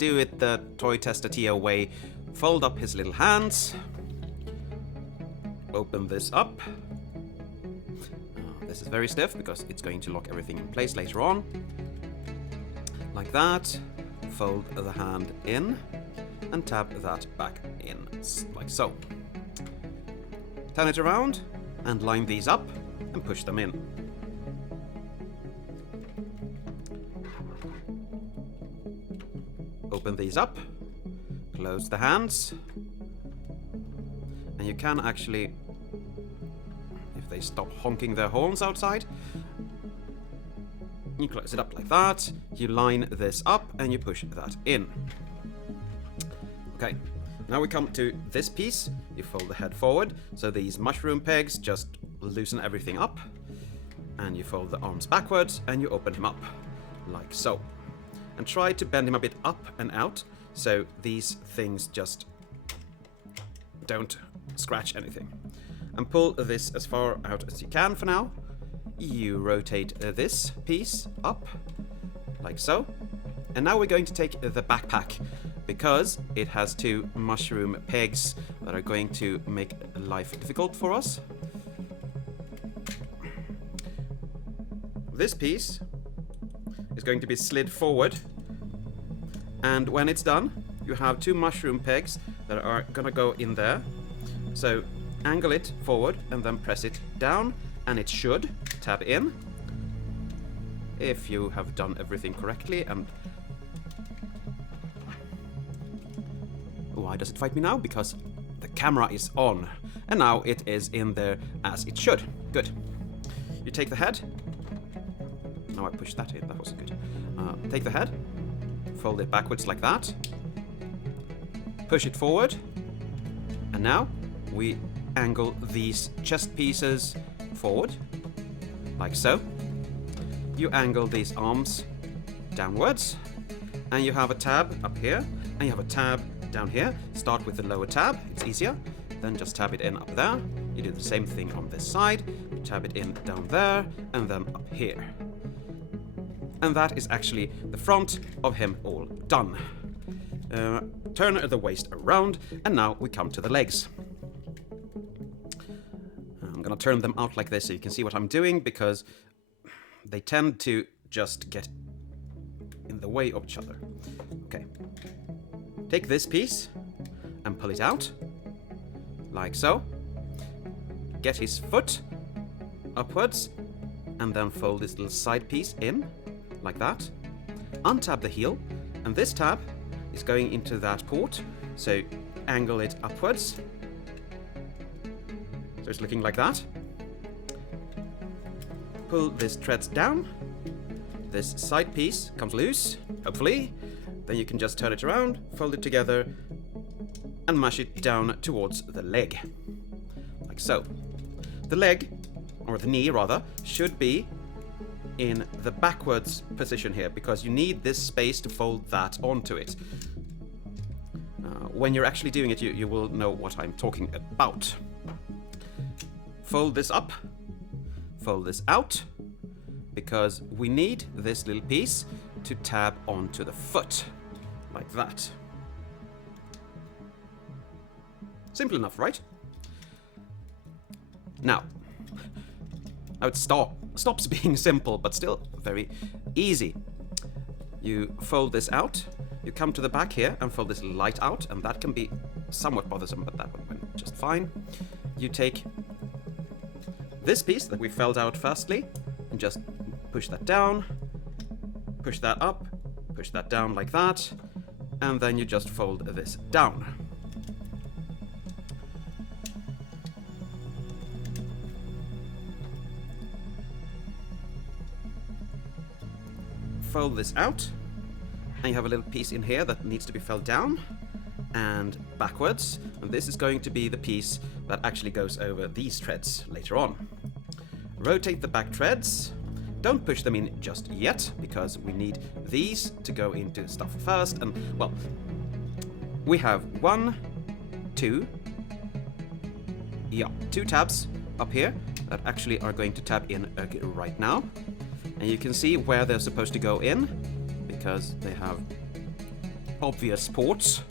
do it the ToyTesterTeo way, fold up his little hands, open this up. This is very stiff because it's going to lock everything in place later on. Like that. Fold the hand in and tab that back in, like so. Turn it around and line these up and push them in. Open these up, close the hands, and you can actually, if they stop honking their horns outside, you close it up like that, you line this up and you push that in. Okay, now we come to this piece. You fold the head forward, so these mushroom pegs just loosen everything up, and you fold the arms backwards and you open him up, like so. And try to bend him a bit up and out, so these things just don't scratch anything. And pull this as far out as you can for now. You rotate this piece up, like so. And now we're going to take the backpack, because it has two mushroom pegs that are going to make life difficult for us. This piece is going to be slid forward, and when it's done, you have two mushroom pegs that are gonna go in there. So angle it forward and then press it down, and it should tab in if you have done everything correctly. And why does it fight me now? Because the camera is on, and now it is in there as it should. Good. You take the head. No, I pushed that in. That wasn't good. Take the head, fold it backwards like that, push it forward, and now we angle these chest pieces forward, like so. You angle these arms downwards, and you have a tab up here, and you have a tab down here. Start with the lower tab, it's easier. Then just tab it in up there. You do the same thing on this side. You tab it in down there, and then up here. And that is actually the front of him all done. Turn the waist around, and now we come to the legs. I'm gonna turn them out like this so you can see what I'm doing, because they tend to just get in the way of each other. Okay. Take this piece and pull it out, like so. Get his foot upwards, and then fold this little side piece in, like that. Untab the heel, and this tab is going into that port, so angle it upwards. So it's looking like that. Pull this threads down. This side piece comes loose, hopefully. Then you can just turn it around, fold it together, and mash it down towards the leg, like so. The leg, or the knee rather, should be in the backwards position here, because you need this space to fold that onto it. When you're actually doing it, you will know what I'm talking about. Fold this up, fold this out, because we need this little piece to tab onto the foot, like that. Simple enough, right? Now it stops being simple, but still very easy. You fold this out, you come to the back here and fold this light out, and that can be somewhat bothersome, but that went just fine. You take this piece that we felled out firstly, and just push that down, push that up, push that down like that, and then you just fold this down. Fold this out, and you have a little piece in here that needs to be felled down and backwards, and this is going to be the piece that actually goes over these threads later on. Rotate the back threads. Don't push them in just yet, because we need these to go into stuff first. And, well, we have two tabs up here that actually are going to tab in right now. And you can see where they're supposed to go in, because they have obvious ports.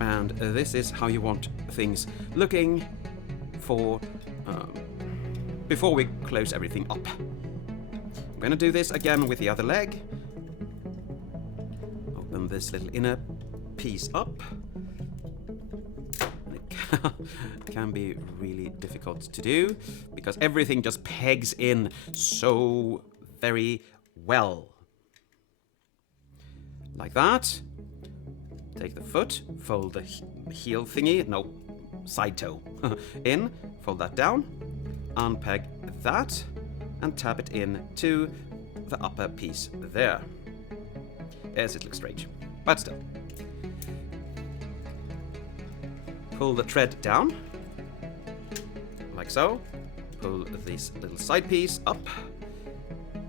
And this is how you want things looking for before we close everything up. I'm going to do this again with the other leg. Open this little inner piece up. It can be really difficult to do because everything just pegs in so very well. Like that. Take the foot, fold the heel thingy, no, side toe, in, fold that down, unpeg that, and tap it in to the upper piece there. Yes, it looks strange, but still. Pull the tread down, like so. Pull this little side piece up,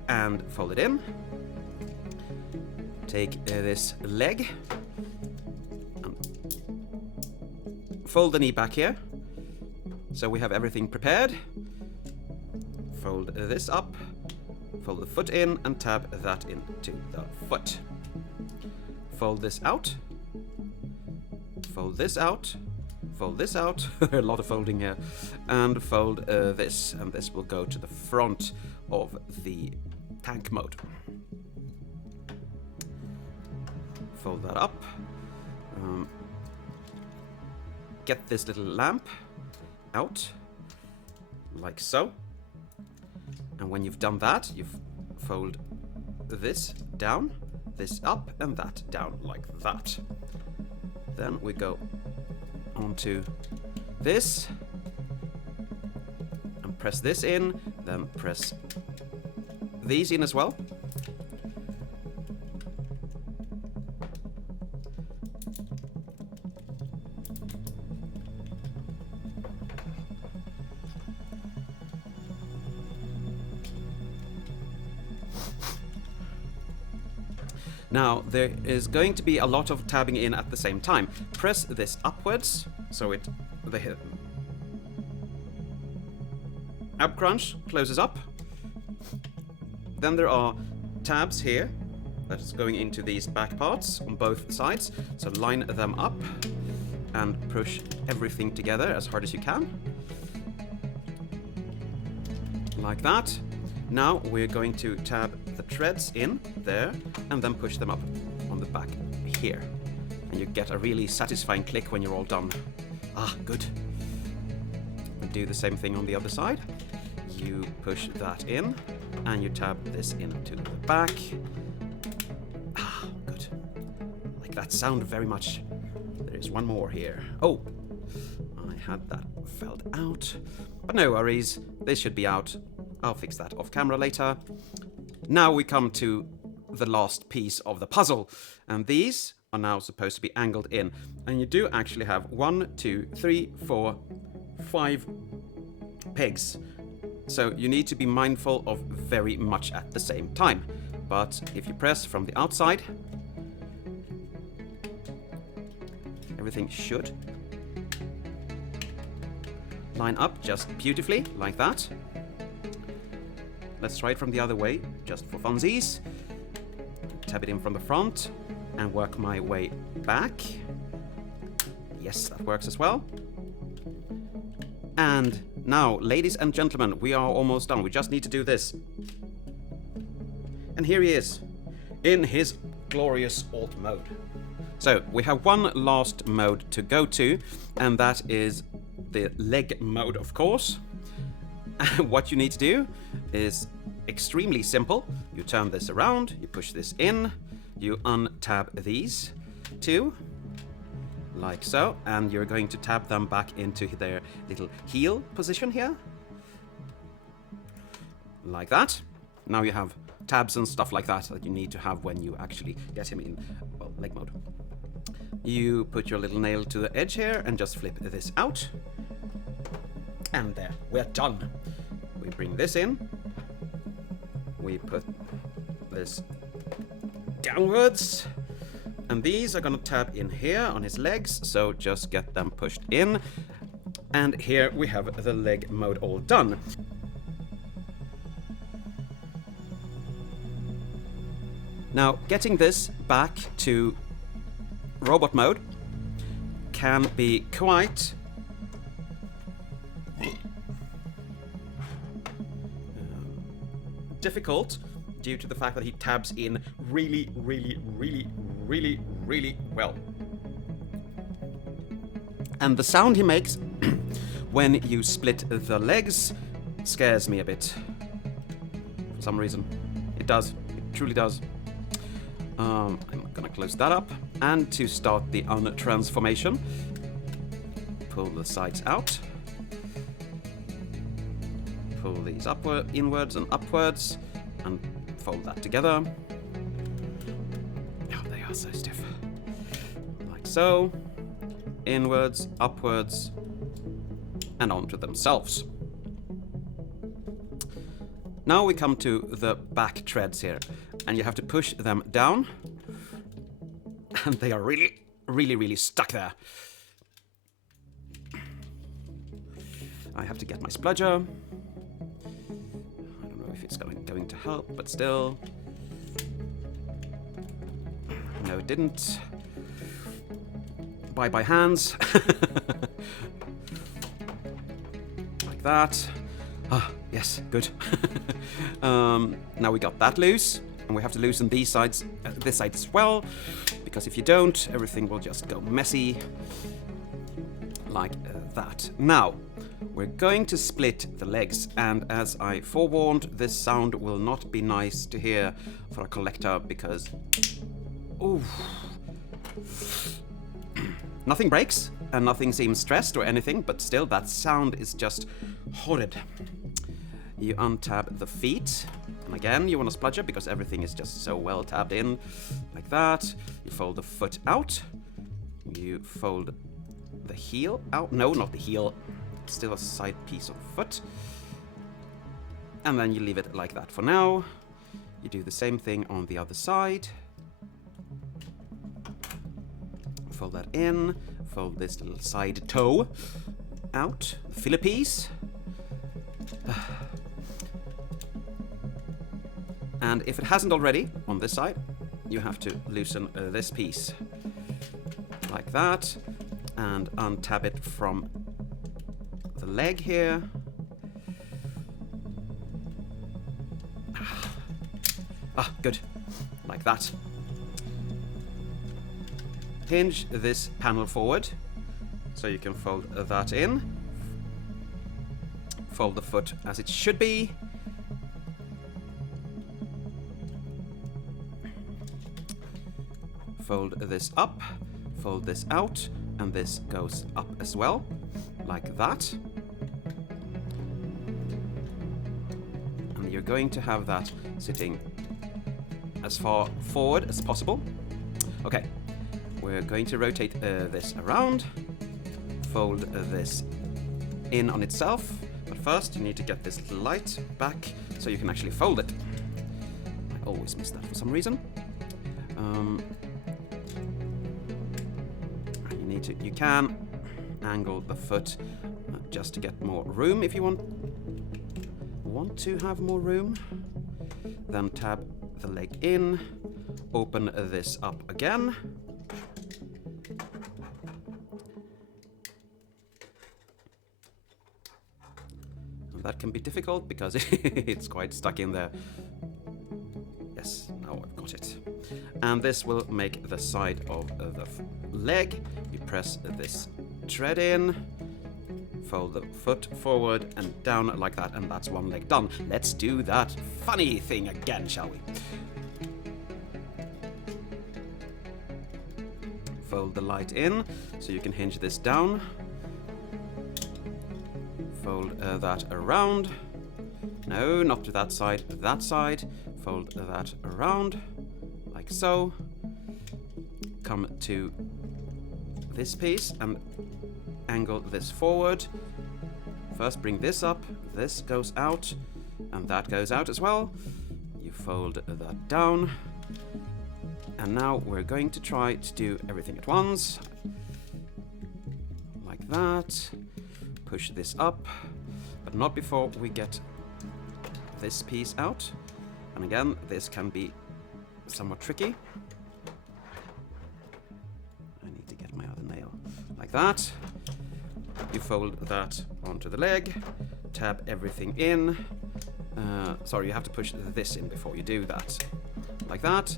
and fold it in. Take this leg, fold the knee back here, so we have everything prepared. Fold this up, fold the foot in, and tap that into the foot. Fold this out, fold this out, fold this out, a lot of folding here, and fold this, and this will go to the front of the tank mode. Fold that up. Get this little lamp out, like so. And when you've done that, you fold this down, this up, and that down, like that. Then we go onto this, and press this in, then press these in as well. Now, there is going to be a lot of tabbing in at the same time. Press this upwards, so the ab crunch closes up. Then there are tabs here that's going into these back parts on both sides. So line them up and push everything together as hard as you can. Like that. Now we're going to tab the treads in there and then push them up on the back here. And you get a really satisfying click when you're all done. Ah, good. And do the same thing on the other side. You push that in and you tab this into the back. Ah, good. Like that sound very much. There's one more here. Oh, I had that felled out. But no worries, this should be out. I'll fix that off camera later. Now we come to the last piece of the puzzle. And these are now supposed to be angled in. And you do actually have 1, 2, 3, 4, 5 pegs. So you need to be mindful of very much at the same time. But if you press from the outside, everything should line up just beautifully, like that. Let's try it from the other way, just for funsies. Tab it in from the front and work my way back. Yes, that works as well. And now, ladies and gentlemen, we are almost done. We just need to do this. And here he is, in his glorious alt mode. So, we have one last mode to go to, and that is the leg mode, of course. What you need to do is extremely simple. You turn this around, you push this in, you untab these two, like so, and you're going to tab them back into their little heel position here. Like that. Now you have tabs and stuff like that that you need to have when you actually get him in, well, leg mode. You put your little nail to the edge here and just flip this out. And there, we're done. We bring this in. We put this downwards. And these are gonna tab in here on his legs, so just get them pushed in. And here we have the leg mode all done. Now, getting this back to robot mode can be quite difficult due to the fact that he tabs in really well. And the sound he makes when you split the legs scares me a bit. For some reason. It does. It truly does. I'm gonna close that up. And to start the untransformation, pull the sides out. Pull these inwards and upwards. And fold that together. Oh, they are so stiff. Like so. Inwards, upwards, and onto themselves. Now we come to the back treads here, and you have to push them down, and they are really stuck there. I have to get my spludger. I don't know if it's going to help, but still. No, it didn't. Bye hands. Like that. Ah, yes, good. Now we got that loose, and we have to loosen these sides, this side as well, because if you don't, everything will just go messy like that. Now, we're going to split the legs, and as I forewarned, this sound will not be nice to hear for a collector because... Ooh. Nothing breaks, and nothing seems stressed or anything, but still, that sound is just horrid. You untab the feet, and again, you want to spludger because everything is just so well tabbed in, like that. You fold the foot out. You fold the heel out. No, not the heel. Still a side piece of foot. And then you leave it like that for now. You do the same thing on the other side. Fold that in, fold this little side toe out, filler piece. And if it hasn't already, on this side, you have to loosen this piece. Like that. And untab it from the leg here. Ah, good. Like that. Hinge this panel forward, so you can fold that in. Fold the foot as it should be. Fold this up, fold this out, and this goes up as well, like that. And you're going to have that sitting as far forward as possible. Okay. We're going to rotate this around, fold this in on itself, but first you need to get this light back so you can actually fold it. I always miss that for some reason. You can angle the foot just to get more room if you want to have more room. Then tab the leg in, open this up again. That can be difficult because it's quite stuck in there. Yes, now I've got it. And this will make the side of the leg. You press this tread in, fold the foot forward and down like that, and that's one leg done. Let's do that funny thing again, shall we? Fold the light in so you can hinge this down. Fold that around. No, not to that side, that side. Fold that around, like so. Come to this piece and angle this forward. First bring this up, this goes out, and that goes out as well. You fold that down. And now we're going to try to do everything at once. Like that. Push this up, but not before we get this piece out. And again, this can be somewhat tricky. like that. You fold that onto the leg, tab everything in. Sorry, you have to push this in before you do that. Like that.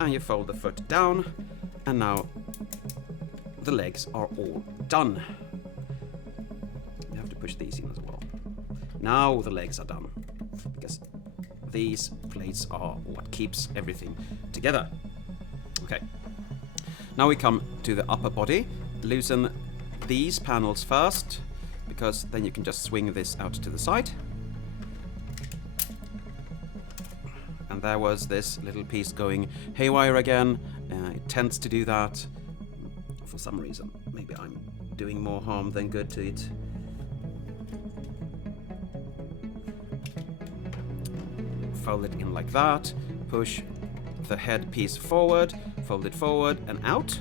And you fold the foot down, and now the legs are all done. You have to push these in as well. Now the legs are done, because these plates are what keeps everything together. Okay. Now we come to the upper body. Loosen these panels first, because then you can just swing this out to the side. And there was this little piece going haywire again. It tends to do that for some reason. Maybe I'm doing more harm than good to it. Fold it in like that. Push the head piece forward, fold it forward and out.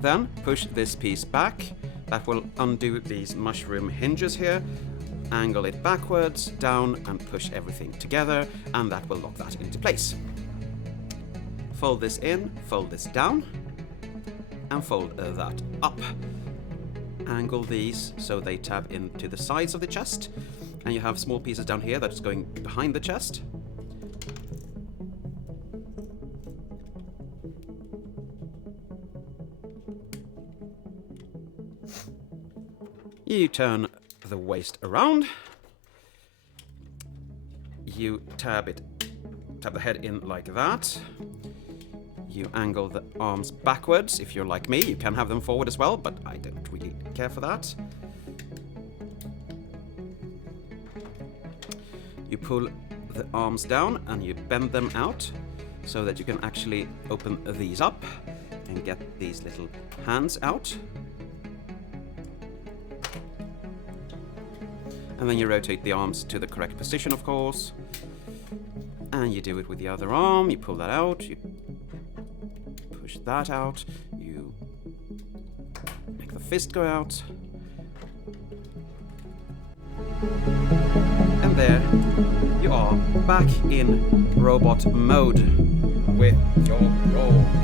Then push this piece back. That will undo these mushroom hinges here. Angle it backwards, down, and push everything together, and that will lock that into place. Fold this in, fold this down, and fold that up. Angle these so they tab into the sides of the chest, and you have small pieces down here that's going behind the chest. You turn the waist around. You tab the head in like that. You angle the arms backwards. If you're like me, you can have them forward as well, but I don't really care for that. You pull the arms down and you bend them out so that you can actually open these up and get these little hands out. And then you rotate the arms to the correct position, of course. And you do it with the other arm. You pull that out. You push that out. You make the fist go out. And there you are, back in robot mode with your Brawl.